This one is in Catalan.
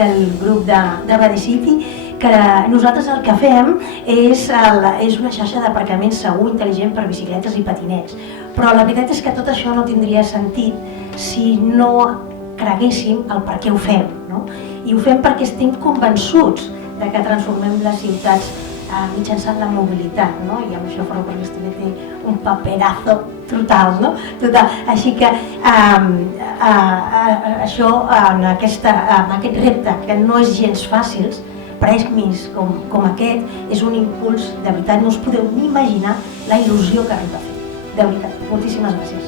del grup de Body City, que nosaltres el que fem és una xarxa d'aparcament segur, intel·ligent per bicicletes i patinets. Però la veritat és que tot això no tindria sentit si no creguéssim el per què ho fem. I ho fem perquè estem convençuts que transformem les ciutats mitjançant la mobilitat, i amb això Ferrocarrils també té un paperazo total. Així que això, amb aquest repte, que no és gens fàcil, premis com aquest, és un impuls, de veritat, no us podeu ni imaginar la il·lusió que arriba a fer. De veritat, moltíssimes gràcies.